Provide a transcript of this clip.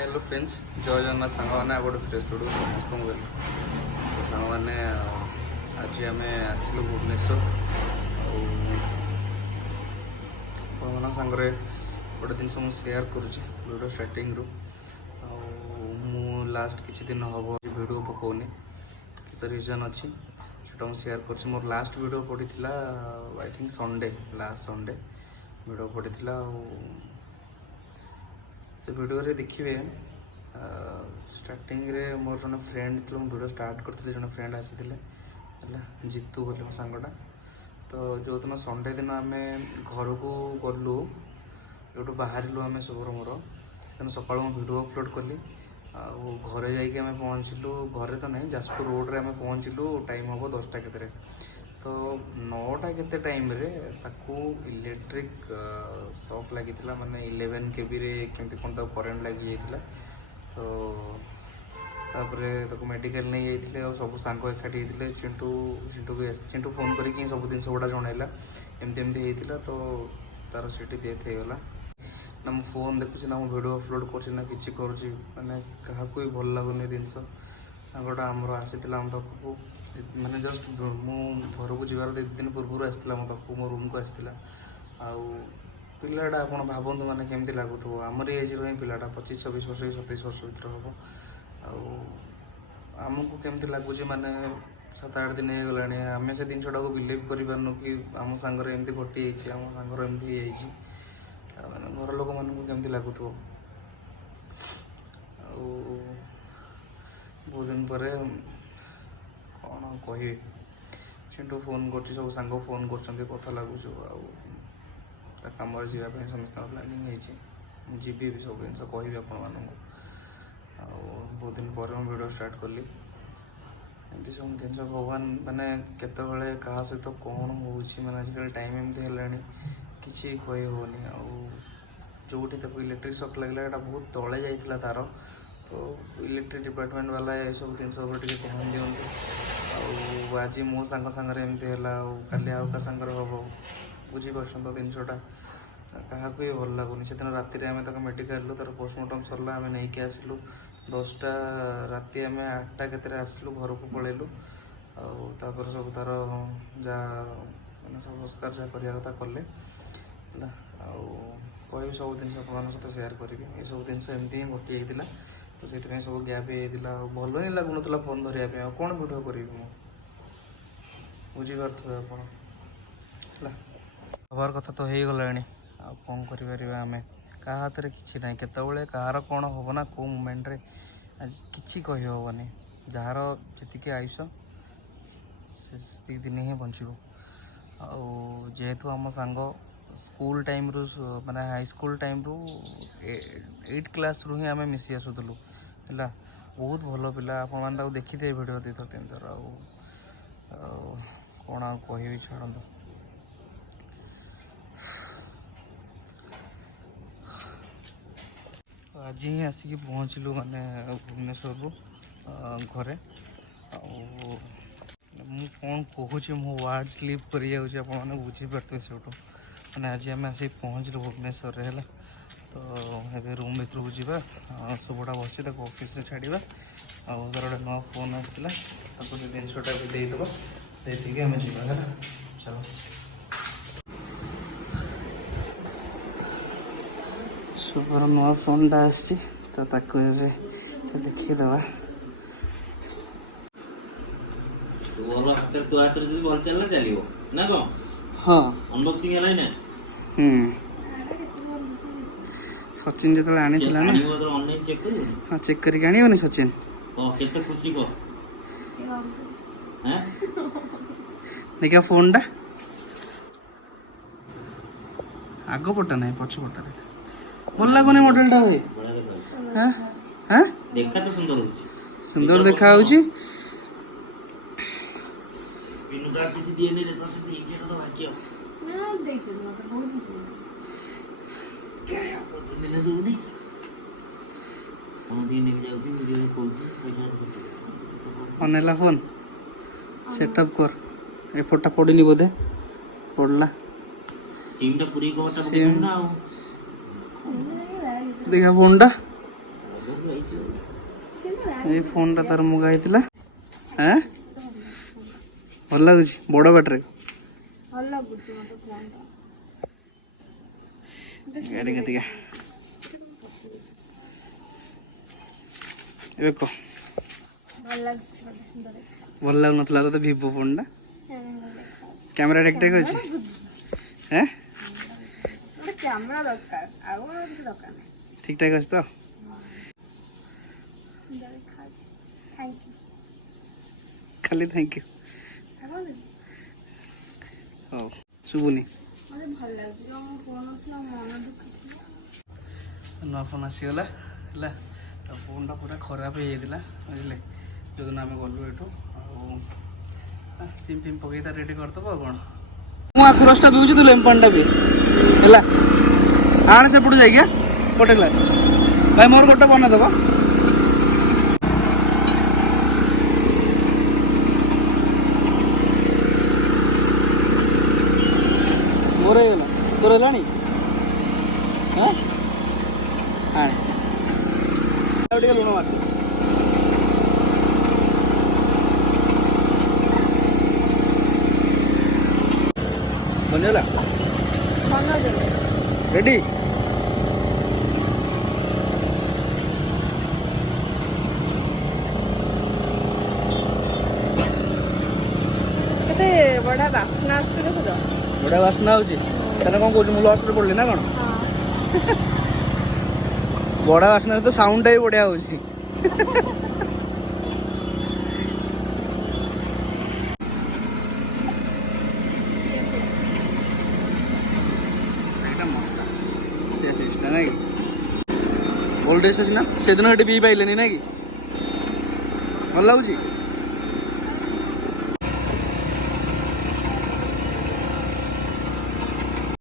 Hello friends जय जगन्नाथ सांग मैंने गोटे फ्रेश रोड समस्त सांग मैंने आज आम आसलु भुवनेश्वर मान सांगे गोटे जिन मुझे सेयार करुँच स्टार्टिंग रु लास्ट किसी दिन हम वीडियो पकाउनी किसी रिजन अच्छी से मुझे सेयार कर मोर लास्ट वीडियो पड़ा I think Sunday last Sunday video पड़ा से वीडियो रे देखिए स्टार्टिंग रे मोर जन फ्रेंड थी वीडियो स्टार्ट करते जन फ्रेंड आसी जीतू बोले मो सांगटा तो जो दिन संडे दिन आम घर को गलु जो बाहर आम सब मोर सका वीडियो अपलोड कली घरे जाइए पहुँचलु घरे तो नहीं जाजपुर रोड रे आम पहुँचलु टाइम हम 10टा केतरे तो 9टा केते टाइम रे ताकू इलेक्ट्रिक शॉक लगी माने 11 केबी रे केमती कोन ता करंट लगी जाइतिला तो तापरे ताकू मेडिकल नहीं जाइतिले और सब सांग एकाठी होइतिले चिंटू फोन करी सब दिन गुड़ा जणाइला एमती एमती होइतिला तो तार सीटी डेथ हो गला ना मो फोन देखुची ना मो वीडियो अपलोड करछि ना किछि करूछि माने काहा कोई भल लागुनी जिनस सांगटा हमरो आसीतिला हम पाखु माने जस्ट मु घर को जीवार 2 दिन पूर्व आसला मो पाखु मो रूम को आसला आउ पिलाटा आपण भाबंतु माने केमती लागुथो हमर एज रो पिलाटा 25-26 वर्ष 27 वर्ष भीतर हो आउ हमको केमती लागुची माने 7-8 दिन हो गलानी आमे से दिन छोटा को बिलीव करि पारनु कि हम सांगर एमती घटी आइछि हम सांगर एमती आइछि माने घर लोक मन को केमती लागुथो आउ बहुत दिन पर कौन कह चिंटू फोन कर सब सांग फोन कर कथा लगुच आम जावाई समस्त प्लानिंग होती जी भी सब जिन कहि आपण मानक बहुत दिन पर वीडियो स्टार्ट कली एमती सब जिन भगवान माने केतबेले क्या सहित कौन हो माने आजिकल टाइम एमती है किसी कही होनी जोटी तक इलेक्ट्रिक शॉक लगला बहुत तले जाइला तार तो इलेक्ट्रिक डिपार्टमेंट वाला ये सब जिन ध्यान दिखाँ आज मो सांग सांगे एमती है काली आउ का सांगर हम बुझीपार तो जिनटा क्या भल लगुनि से दिन राति आम तक मेडिकल तार पोस्टमार्टम सरला आम नहीं आसलु 10टा राति आम 8टा केतरे आसलु घर को पलैलु आपर सब तार जहाँ मैंने सब संस्कार जहाँ करवा कथा कले कह सब जिन सहित सेयार करी ये सब जिन एमती ही घटी जाइला तो से सब गैप होता भल ही लगुन फोन धरने कौन वीडियो करी बुझीपारे आप हबार कथा तो हो गला कौन करें क्या हाथ में कि ना केतबले कहार कौन हम ना कौ मोमेंट रे कि कही हेनी जार जी आयुष से दिन ही बचो जेहेतु आम सांग स्कूल टाइम रू माने हाई स्कूल टाइम रू 8 क्लास रू ही आम मिसी आसुलु है बहुत भल पिला आप देखी थे वीडियो 2-3 थर कौन आ कह छाड़ू आज ही आसिक पहुँचलु माने भुवनेश्वर रू घरे मु कौन कहूँ मो वार्ड स्लीप कर बुझीपारे से मैंने आज आम आसिक पहुँचलु भुवनेश्वर रे है तो ये रूम भर को जावा शुभटा बस ऑफिस से छाड़ा आर गोटे नुआ फोन आसाला जिनटा भी देदेव देखिए आम जावा है चलो शुभर नुआ फोनटा आसी तो देखीदे हाँ सचिन जो आनी ना हाँ चेक करके आनी सचिन देखा फोन टा आग पटा ना पछ पटा भल लगुनि मॉडल टा भाई हाँ हाँ देखा तो सुंदर देखा होची किसी दिए नहीं रहता तो एक जगह तो बाकी हो ना देख लो तो बहुत ही सही क्या है आप तो दिन दो नहीं हम दिन नहीं जाऊ छी वीडियो कॉल छी पैसा तो खर्च अनेला फोन सेटअप कर ए फोटा पड़नी बोधे पड़ला सिम टा पूरी कोटा पकड़ ना देखा फोन टा ଏଇ ଫୋନ୍ଟା ତାର ମଗା ହେଇଥିଲା। ହଁ ଭଲ ଲାଗୁଛି ବଡ଼ ବ୍ୟାଟେରୀ। ଭଲ ଲାଗୁଛି ମତେ ଫୋନଟା। ଗାଡ଼ି କେତିକା ଏବେ କହ। ଭଲ ଲାଗୁଛି ମତେ ସୁନ୍ଦର ଦେଖା। ଭଲ ଲାଗୁନଥିଲା ତତେ ଭିଭୋ ଫୋନ୍ଟା? କ୍ୟାମେରା ଠିକ୍ ଠାକ୍ ଅଛି? ହଁ ଗୋଟେ କ୍ୟାମେରା ଦରକାର ଆଉ କଣ କିଛି ଦରକାର ନାହିଁ। ଠିକ୍ ଠାକ୍ ଅଛି ତ? ସୁନ୍ଦର ଦେଖାଯାଉଛି। Thank you. ଖାଲି ଥ୍ୟାଙ୍କ ୟୁ। ହଉ ଶୁଭୁନି। ମତେ ଭଲ ଲାଗୁଛି ମୋ ଫୋନ ଥିଲା ମନ ଦୁଃଖ ଥିଲା। ନୂଆ ଫୋନ୍ ଆସିଗଲା ହେଲା। ତା ଫୋନ୍ଟା ପୁରା ଖରାପ ହେଇଯାଇଥିଲା ବୁଝିଲେ ଯେଉଁଦିନ ଆମେ ଗଲୁ ଏଠୁ। ଆଉ ସିମ୍ ଫିମ୍ ପକେଇ ତା ରେଡ଼ି କରିଦେବ ଆଉ କ'ଣ। ମୁଁ ଆଖୁ ରସଟା ପିଉଛି ତୁ ଲେମ୍ବୁ ପାଣିଟା ପିଏ ହେଲା। ଆଣେ ସେପଟୁ ଯାଇକି ଗୋଟେ ଗ୍ଲାସ୍ ଭାଇ ମୋର ଗୋଟେ ବନେଇଦେବ। ମୋର ହେଇଗଲା ତୋର ହେଲାଣି? ହଁ ଆଣେ ଆଉ ଟିକେ ଲୁଣ ମାର। ବନିଗଲା ରେଡ଼ି? କେତେ ବଢିଆ ବାସ୍ନା ଆସୁଛି ଦେଖୁଛ? ବଢ଼ିଆ ବାସ୍ନା ହେଉଛି। ତାହେଲେ କ'ଣ କହୁଛୁ ମୁଁ ଲସ୍ରେ ପଡ଼ିଲି ନା କ'ଣ? ବଢ଼ିଆ ବାସ୍ନାରେ ତ ସାଉଣ୍ଡଟା ବି ବଢ଼ିଆ ହେଉଛି। ଓଲ୍ଡ ଏଜ୍ ଅଛି ନା ସେଦିନ ସେଠି ପିଇ ପାଇଲେନି ନା କି? ଭଲ ଲାଗୁଛି?